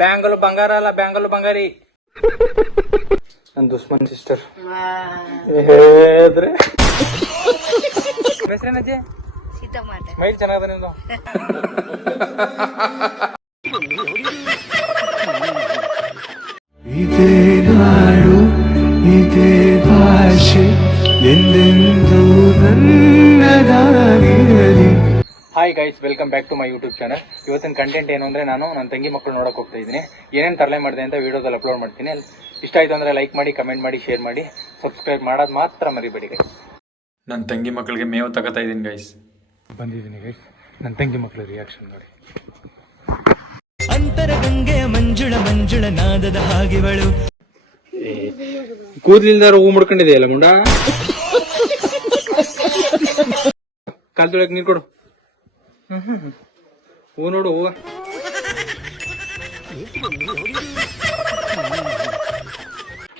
ಬ್ಯಾಂಗಲು ಬಂಗಾರ ಅಲ್ಲ ಬ್ಯಾಂಗಲು ಬಂಗಾರಿ. ನನ್ ದುಶ್ಮನ್ ಸಿಸ್ಟರ್ ಹೇಳಿದ್ರೆ ಹೆಸರೇನಜ್ಜಿ ಮೈಕ್ ಚೆನ್ನಾಗದ ನಿಮ್ದು ಇದೇ ನಾಡು ಇದೇ ಭಾಷೆ ಎಂದೆಂದೂ ನನ್ನದಾಗಿರಲಿ. Hi guys welcome back to my YouTube channel ಇವತ್ತಿನ ಕಂಟೆಂಟ್ ಏನು ಅಂದ್ರೆ ನಾನು ನನ್ನ ತಂಗಿ ಮಕ್ಕಳು ನೋಡಕ್ ಹೋಗ್ತಾ ಇದ್ದೀನಿ. ಏನೇನು ತರಲೆ ಮಾಡಿದೆ ಅಂತ ವಿಡಿಯೋದಲ್ಲಿ ಅಪ್ಲೋಡ್ ಮಾಡ್ತೀನಿ. ಇಷ್ಟ ಆಯ್ತು ಅಂದ್ರೆ ಲೈಕ್ ಮಾಡಿ ಕಮೆಂಟ್ ಮಾಡಿ ಶೇರ್ ಮಾಡಿ ಸಬ್ಸ್ಕ್ರೈಬ್ ಮಾಡೋದು ಮಾತ್ರ ಮರಿಬೇಡಿ ಗೈಸ್ ನನ್ನ ತಂಗಿ ಮಕ್ಕಳಿಗೆ ಮೇವು ತಗೋತಾ ಇದ್ದೀನಿ ಗೈಸ್ ಬಂದಿದ್ದೀನಿ ಗೈಸ್ ನನ್ನ ತಂಗಿ ಮಕ್ಕಳ ರಿಯಾಕ್ಷನ್ ನೋಡಿ. ಅಂತರಗಂಗೆ ಮಂಜುಳ ಮಂಜುಳ ನಾದದ ಹಾಗೆವಳು. ಕೂದಲಿಲ್ದಾರ ಹೂ ಮುಡ್ಕೊಂಡಿದೆಯಲ್ಲ ಮುಂಡ? ಕಾಲ್ ತೊಳಕ್ ನೀರು ಕೊಡು. ಹ್ಮ್ ಹ್ಮ್ ಹ್ಮ್. ಹೂ ನೋಡು ಹೂವ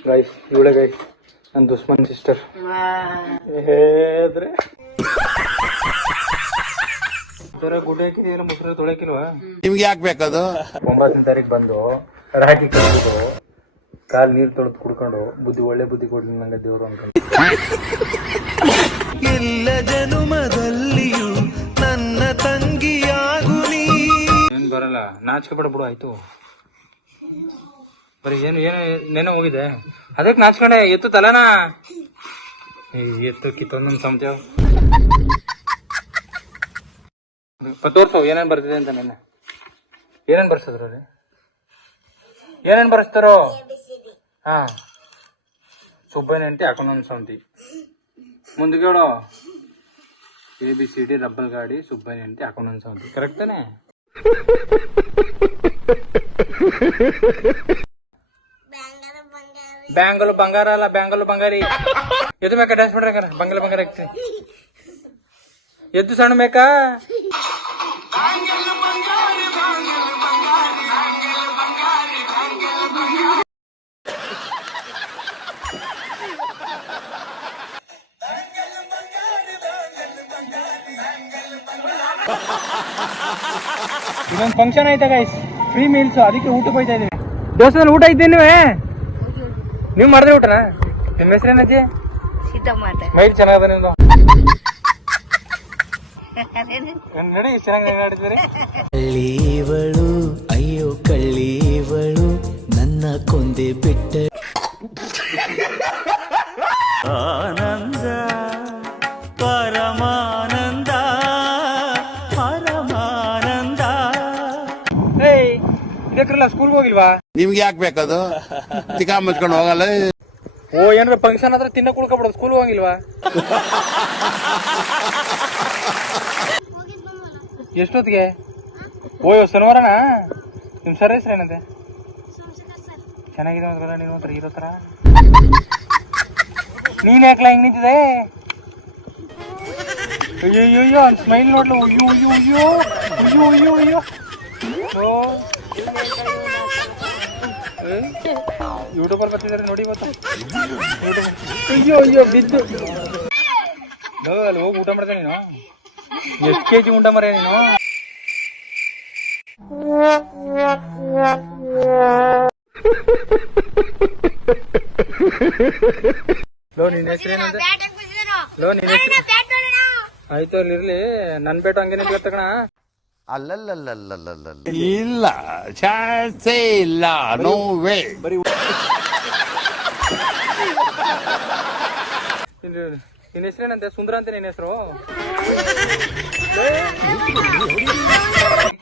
ಗೈಸ್ ಇವಳೆ ಗೈಸ್ ನನ್ನ ದುಶ್ಮನ್ ಸಿಸ್ಟರ್ ಹೇಳಿದ್ರೆ ಗುಡ್ಡೆ ಹಾಕಿದೆಯಲ್ಲ ಮೊಸರು ತೊಳಕಿಲ್ವಾ ನಿಮ್ಗೆ ಯಾಕೆ ಬೇಕದು? ಒಂಬತ್ತನೇ ತಾರೀಕು ಬಂದು ರಾಗಿ ಕಟ್ಬಿಟ್ಟು ಕಾಲ್ ನೀರ್ ತೊಳೆದು ಕುಡ್ಕೊಂಡು ಬುದ್ಧಿ ಒಳ್ಳೆ ಬುದ್ಧಿ ಕೊಡ್ಲಿ ನಂಗೆ ದೇವ್ರು ಅನ್ಕೊಂಡು ಎಲ್ಲ ಜನುಮದಲ್ಲಿಯೂ ಬರಲ್ಲ. ನಾಚಿಕೆ ಬಿಡ, ಆಯ್ತು. ಬರೀ ಏನು ಏನು ನೆನೆ ಹೋಗಿದೆ ಅದಕ್ಕೆ ನಾಚ್ಕೊಂಡೆ, ಎತ್ತು ತಲನಾ. ಎತ್ತು ಕಿತ್ತೊಂದೊಂದು ಸಮತೇವ್ ತೋರ್ಸು ಏನೇನ್ ಬರ್ತಿದೆ ಅಂತ ನೆನ್ನೆ. ಏನೇನ್ ರೀ ಏನೇನ್ ಬರ್ಸ್ತಾರೋ ಹಾ. ಸುಬ್ಬಯ್ಯನ ಎಂಟಿ ಹಾಕೊಂಡೊಂದು ಅಂತ ಮುಂದೆ ಹೇಳು ಎ ಬಿ ಸಿ ಡಿ ರಬ್ಬಲ್ ಗಾಡಿ ಸುಬ್ಬಯ್ಯನ ಅಂತಿ ಹಾಕೊಂಡೊಂದು ಸೌಂತಿ. ಕರೆಕ್ಟ್ ತಾನೆ? ಬ್ಯಾಂಗಲು ಬಂಗಾರ. ಅಲ್ಲ ಬ್ಯಾಂಗಲು ಬಂಗಾರಿ. ಎದ್ದು ಬೇಕಾ ಡ್ಯಾನ್ಸ್ ಮಾಡ್ರಿ ಬಂಗಲ ಬಂಗಾರ ಎದ್ದು ಸಣ್ಣ ಬೇಕಾ ಇದೊಂದು ಫಂಕ್ಷನ್ ಐತೆ ಗೈಸ್ ಫ್ರೀ ಮೀಲ್ಸ್ ಅದಕ್ಕೆ ಊಟಕ್ಕೆ ಹೋಯ್ತಾ ಇದೀವಿ. ದೋಸ್ತದಲ್ಲಿ ಊಟ ಇದ್ದೀನಿ ನೀವೇ? ನೀವು ಮಾಡಿದ್ರೆ ಊಟನ? ನಿಮ್ಮ ಹೆಸರೇನಜ್ಜಿ ಮೈಲ್ ಮೈಕ್ ಚೆನ್ನಾಗದ ನಿಮ್ದು. ನಡಿ ಚೆನ್ನಾಗಿ ಕಳ್ಳೀವಳು ಅಯ್ಯೋ ಕಳ್ಳೀವಳು ನನ್ನ ಕೊಂದೆ ಬಿಟ್ಟ ಇದಕ್ರಲ್ಲ ಸ್ಕೂಲ್ಗೆ ಹೋಗಿಲ್ವಾ? ನಿಮ್ಗೆ ಯಾಕೆ ಬೇಕದು? ತಿಕಾ ಮುಚ್ಕೊಂಡು ಹೋಗಲ್ಲ. ಓ ಏನ್ರ ಫಂಕ್ಷನ್ ಆದ್ರೆ ತಿನ್ನ ಕುಳ್ಕೊಬಿಡೋದು ಸ್ಕೂಲ್ ಹೋಗಿಲ್ವಾ? ಎಷ್ಟೊತ್ತಿಗೆ? ಓ ಇವ್ ಶನಿವಾರನಾ? ನಿಮ್ಮ ಸರ್ ಹೆಸ್ರ ಏನಂತೆ? ಚೆನ್ನಾಗಿದೆ ಅಂದ್ರಲ್ಲ ನೀನು ಒಂಥರ ಇರೋ ಥರ. ನೀನ್ ಯಾಕಲ ಹಿಂಗ್ ನಿಂತಿದೆ ಅಯ್ಯೋ ಅಯ್ಯೋ ಅಯ್ಯೋ ಅವ್ನ್ ಸ್ಮೈಲ್ ನೋಡ್ಲು. ಅಯ್ಯೋ ಅಯ್ಯೋ ಅಯ್ಯೋ. ಅಯ್ಯೋ ಅಯ್ಯೋ ಅಯ್ಯೋ. ಓ. ಯೂಟ್ಯೂಬರ್ ಬರ್ತಿದ್ದಾರೆ ನೋಡಿ ಇವತ್ತು. ಅಯ್ಯೋ ಅಯ್ಯೋ ಬಿದ್ದು. ಅಲ್ಲಿ ಹೋಗಿ ಊಟ ಮಾಡ್ದೆ ನೀನು. ಎಷ್ಟು ಕೆ ಜಿ ಊಟ ಮರೆ ನೀನು? ಲೋ ನಿನ್ನ ಹೆಸರೇನಂದ್ರೆ ಲೋ ನಿನ್ನ ಹೆಸರು ಆಯ್ತು ಅಲ್ಲಿ ಇರ್ಲಿ. ನನ್ ಬೇಟ ಹಂಗೇನೆ ತಗಣ ಅಲ್ಲಲ್ಲಲ್ಲಲ್ಲಲ್ಲ ಇಲ್ಲ ಚಾನ್ಸೇ ಇಲ್ಲ ನೋ ವೇ ನಿನ್ನ ಹೆಸರೇನಂತೆ ಸುಂದರ ಅಂತ ನಿನ್ನ ಹೆಸರು?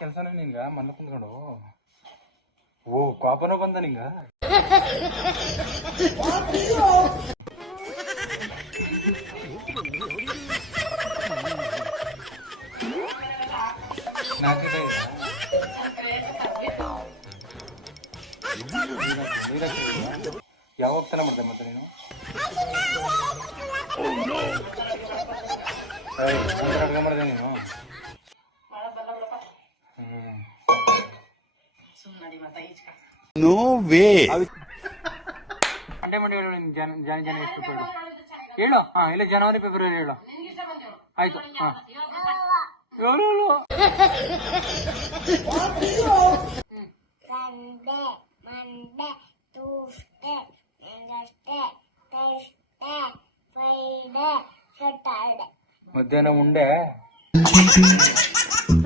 ಕೆಲಸನೇ ನಿಂಗ? ಮನ್ನ ಕುಂತ್ಕೊಂಡು. ಓ ಕೋಪನೂ ಬಂದ ನಿಂಗ? ಯಾವಾಗ ತನ ಮಾಡ್ದೆ ಮತ್ತೆ ನೀನು? ಅಡುಗೆ ಮಾಡ್ದೆ ನೀನು? ಹ್ಮ್ ನೋ ವೇ ಮಂಡೆ ಮಂಡೆ ಹೇಳು ನೀನು ಜನ ಜನ ಜನ ಎಷ್ಟು ಹೇಳು ಹೇಳು. ಹಾ ಇಲ್ಲ ಜನವರಿ ಫೆಬ್ರವರಿ ಹೇಳು. ಆಯ್ತು ಹಾ. Sunday Monday Tuesday Wednesday Thursday Friday ಮಧ್ಯಾಹ್ನ ಉಂಡೆ?